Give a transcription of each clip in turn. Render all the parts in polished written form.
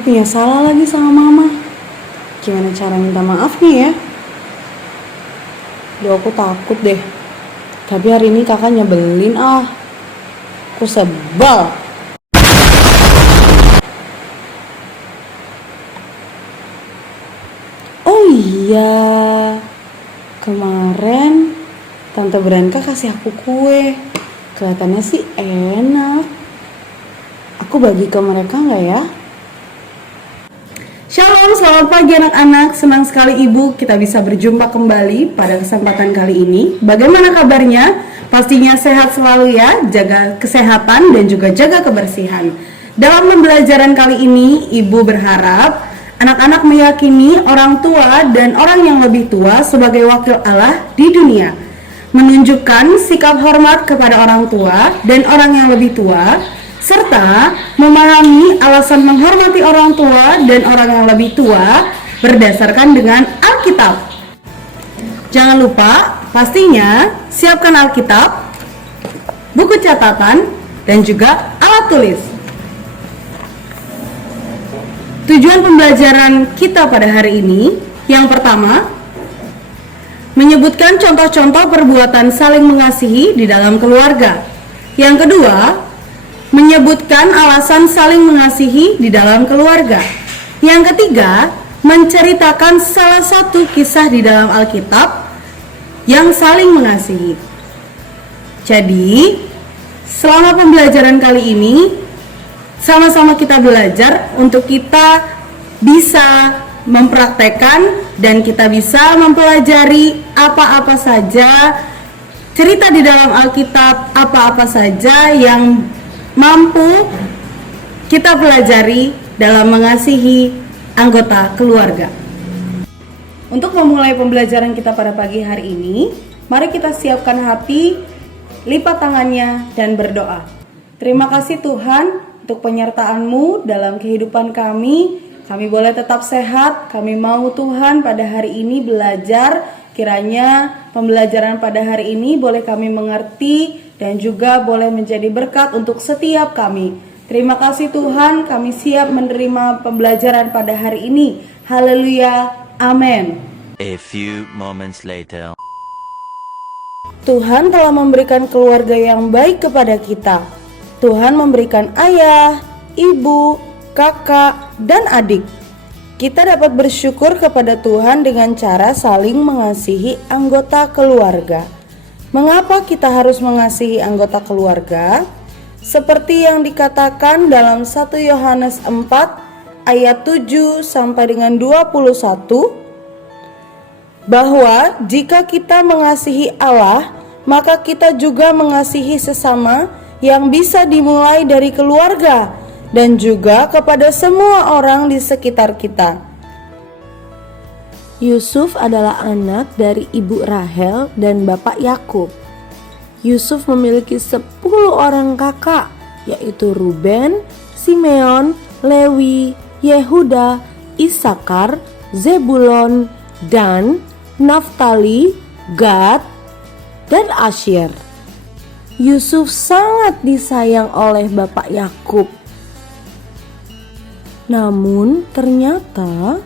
aku punya salah lagi sama mama. Gimana cara minta maaf nih ya? Duh, aku takut deh. Tapi hari ini kakak nyebelin ah. Aku sebel. Oh iya, kemarin Tante Branka kasih aku kue. Kelihatannya sih enak. Aku bagi ke mereka nggak ya? Shalom, selamat pagi anak-anak. Senang sekali Ibu kita bisa berjumpa kembali pada kesempatan kali ini. Bagaimana kabarnya? Pastinya sehat selalu ya. Jaga kesehatan dan juga jaga kebersihan. Dalam pembelajaran kali ini, Ibu berharap anak-anak meyakini orang tua dan orang yang lebih tua sebagai wakil Allah di dunia. Menunjukkan sikap hormat kepada orang tua dan orang yang lebih tua, serta memahami alasan menghormati orang tua dan orang yang lebih tua berdasarkan dengan Alkitab. Jangan lupa, pastinya siapkan Alkitab, buku catatan, dan juga alat tulis. Tujuan pembelajaran kita pada hari ini, yang pertama, menyebutkan contoh-contoh perbuatan saling mengasihi di dalam keluarga. Yang kedua, menyebutkan alasan saling mengasihi di dalam keluarga. Yang ketiga, menceritakan salah satu kisah di dalam Alkitab yang saling mengasihi. Jadi, selama pembelajaran kali ini, sama-sama kita belajar untuk kita bisa mempraktekkan dan kita bisa mempelajari apa-apa saja cerita di dalam Alkitab, apa-apa saja yang mampu kita pelajari dalam mengasihi anggota keluarga. Untuk memulai pembelajaran kita pada pagi hari ini, mari kita siapkan hati, lipat tangannya, dan berdoa. Terima kasih Tuhan untuk penyertaan-Mu dalam kehidupan kami. Kami boleh tetap sehat. Kami mau Tuhan pada hari ini belajar. Kiranya pembelajaran pada hari ini boleh kami mengerti dan juga boleh menjadi berkat untuk setiap kami. Terima kasih Tuhan, kami siap menerima pembelajaran pada hari ini. Haleluya, amin. A few moments later. Tuhan telah memberikan keluarga yang baik kepada kita. Tuhan memberikan ayah, ibu, kakak, dan adik. Kita dapat bersyukur kepada Tuhan dengan cara saling mengasihi anggota keluarga. Mengapa kita harus mengasihi anggota keluarga? Seperti yang dikatakan dalam 1 Yohanes 4 ayat 7 sampai dengan 21, bahwa jika kita mengasihi Allah, maka kita juga mengasihi sesama, yang bisa dimulai dari keluarga dan juga kepada semua orang di sekitar kita. Yusuf adalah anak dari ibu Rahel dan bapak Yakub. Yusuf memiliki 10 orang kakak, yaitu Ruben, Simeon, Lewi, Yehuda, Isakar, Zebulon, Dan, Naftali, Gad, dan Asyer. Yusuf sangat disayang oleh bapak Yakub. Namun ternyata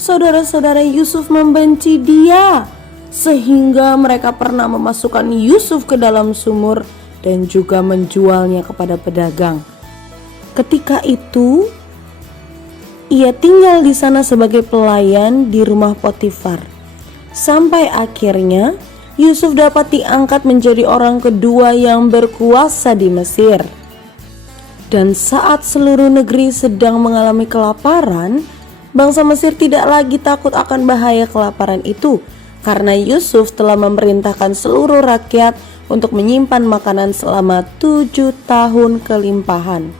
saudara-saudara Yusuf membenci dia, sehingga mereka pernah memasukkan Yusuf ke dalam sumur dan juga menjualnya kepada pedagang. Ketika itu, ia tinggal di sana sebagai pelayan di rumah Potifar. Sampai akhirnya Yusuf dapat diangkat menjadi orang kedua yang berkuasa di Mesir. Dan saat seluruh negeri sedang mengalami kelaparan, bangsa Mesir tidak lagi takut akan bahaya kelaparan itu, karena Yusuf telah memerintahkan seluruh rakyat untuk menyimpan makanan selama 7 tahun kelimpahan.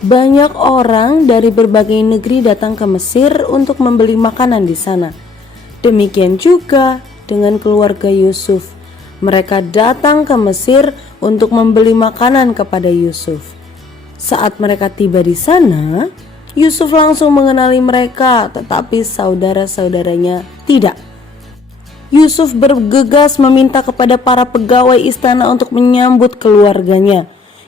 Banyak orang dari berbagai negeri datang ke Mesir untuk membeli makanan di sana. Demikian juga dengan keluarga Yusuf. Mereka datang ke Mesir untuk membeli makanan kepada Yusuf. Saat mereka tiba di sana, Yusuf langsung mengenali mereka, tetapi saudara-saudaranya tidak. Yusuf bergegas meminta kepada para pegawai istana untuk menyambut keluarganya.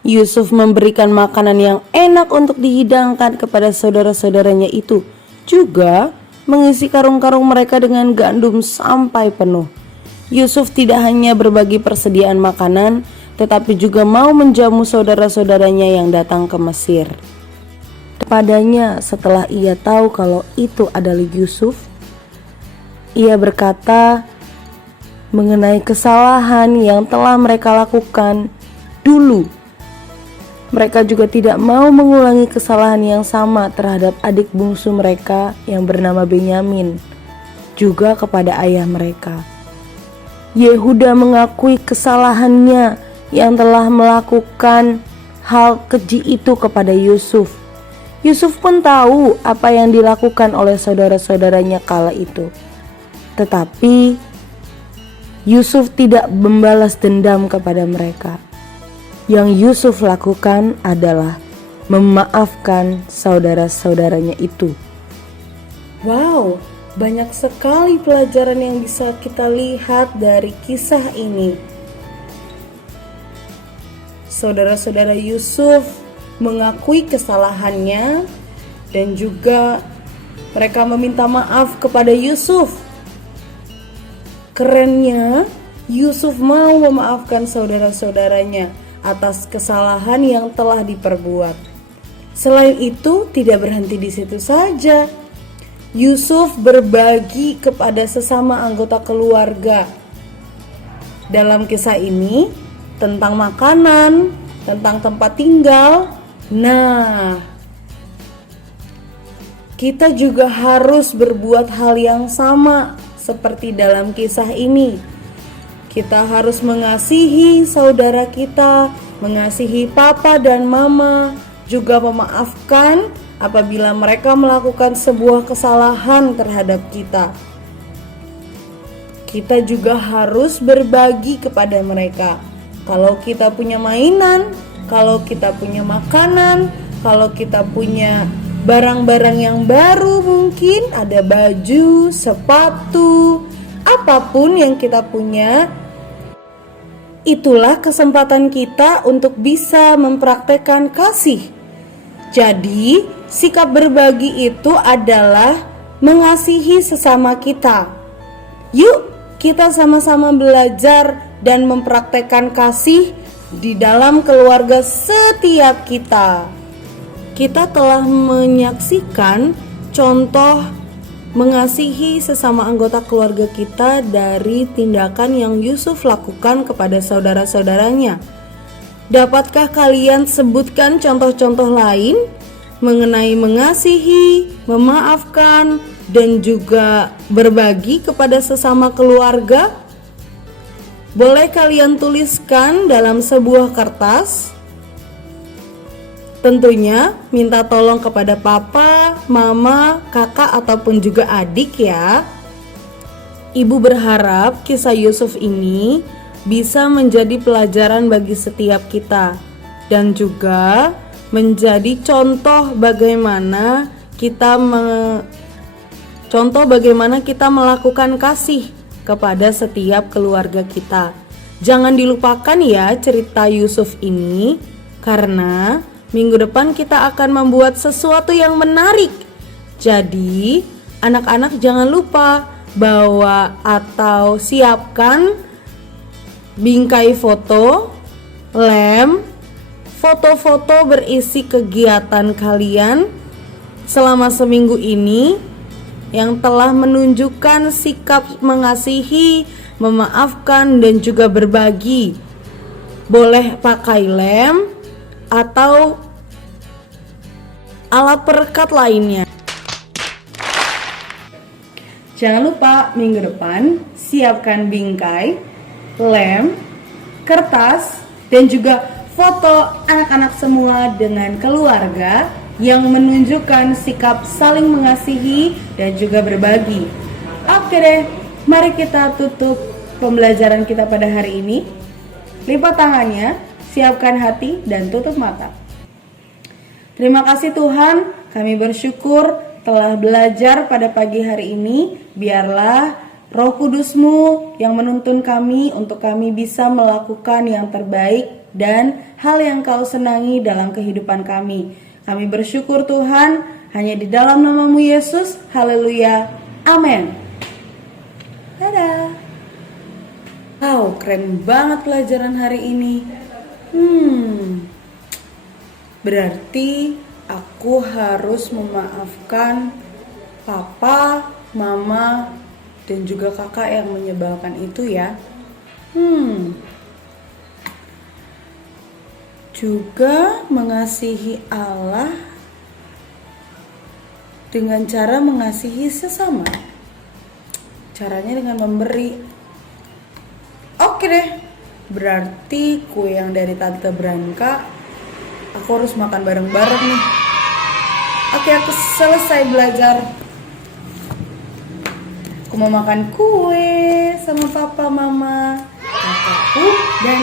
Yusuf memberikan makanan yang enak untuk dihidangkan kepada saudara-saudaranya itu, juga mengisi karung-karung mereka dengan gandum sampai penuh. Yusuf tidak hanya berbagi persediaan makanan, tetapi juga mau menjamu saudara-saudaranya yang datang ke Mesir. Kepadanya setelah ia tahu kalau itu adalah Yusuf, ia berkata mengenai kesalahan yang telah mereka lakukan dulu. Mereka juga tidak mau mengulangi kesalahan yang sama terhadap adik bungsu mereka yang bernama Benyamin, juga kepada ayah mereka. Yehuda mengakui kesalahannya yang telah melakukan hal keji itu kepada Yusuf. Yusuf pun tahu apa yang dilakukan oleh saudara-saudaranya kala itu. Tetapi Yusuf tidak membalas dendam kepada mereka. Yang Yusuf lakukan adalah memaafkan saudara-saudaranya itu. Wow, banyak sekali pelajaran yang bisa kita lihat dari kisah ini. Saudara-saudara Yusuf mengakui kesalahannya dan juga mereka meminta maaf kepada Yusuf. Kerennya, Yusuf mau memaafkan saudara-saudaranya atas kesalahan yang telah diperbuat. Selain itu, tidak berhenti di situ saja. Yusuf berbagi kepada sesama anggota keluarga. Dalam kisah ini, tentang makanan, tentang tempat tinggal. Nah, kita juga harus berbuat hal yang sama seperti dalam kisah ini. Kita harus mengasihi saudara kita, mengasihi papa dan mama, juga memaafkan apabila mereka melakukan sebuah kesalahan terhadap kita. Kita juga harus berbagi kepada mereka. Kalau kita punya mainan, kalau kita punya makanan, kalau kita punya barang-barang yang baru, mungkin ada baju, sepatu, apapun yang kita punya, itulah kesempatan kita untuk bisa mempraktekkan kasih. Jadi, sikap berbagi itu adalah mengasihi sesama kita. Yuk, kita sama-sama belajar dan mempraktekkan kasih di dalam keluarga setiap kita. Kita telah menyaksikan contoh mengasihi sesama anggota keluarga kita dari tindakan yang Yusuf lakukan kepada saudara-saudaranya. Dapatkah kalian sebutkan contoh-contoh lain mengenai mengasihi, memaafkan, dan juga berbagi kepada sesama keluarga? Boleh kalian tuliskan dalam sebuah kertas. Tentunya minta tolong kepada papa, mama, kakak, ataupun juga adik ya. Ibu berharap kisah Yusuf ini bisa menjadi pelajaran bagi setiap kita dan juga menjadi contoh bagaimana kita melakukan kasih kepada setiap keluarga kita. Jangan dilupakan ya cerita Yusuf ini, karena minggu depan kita akan membuat sesuatu yang menarik. Jadi, anak-anak jangan lupa bawa atau siapkan bingkai foto, lem, foto-foto berisi kegiatan kalian selama seminggu ini yang telah menunjukkan sikap mengasihi, memaafkan, dan juga berbagi. Boleh pakai lem atau alat perekat lainnya. Jangan lupa minggu depan siapkan bingkai, lem, kertas, dan juga foto anak-anak semua dengan keluarga yang menunjukkan sikap saling mengasihi dan juga berbagi. Oke deh, mari kita tutup pembelajaran kita pada hari ini. Lipat tangannya, siapkan hati, dan tutup mata. Terima kasih Tuhan, kami bersyukur telah belajar pada pagi hari ini. Biarlah Roh Kudus-Mu yang menuntun kami untuk kami bisa melakukan yang terbaik dan hal yang Kau senangi dalam kehidupan kami. Kami bersyukur Tuhan, hanya di dalam nama-Mu Yesus. Haleluya. Amin. Dadah. Wow, keren banget pelajaran hari ini. Berarti aku harus memaafkan papa, mama, dan juga kakak yang menyebalkan itu ya. Juga mengasihi Allah dengan cara mengasihi sesama. Caranya dengan memberi. Oke deh, berarti kue yang dari Tante Branka aku harus makan bareng-bareng nih. Oke, aku selesai belajar. Aku mau makan kue sama papa, mama, kakakku, dan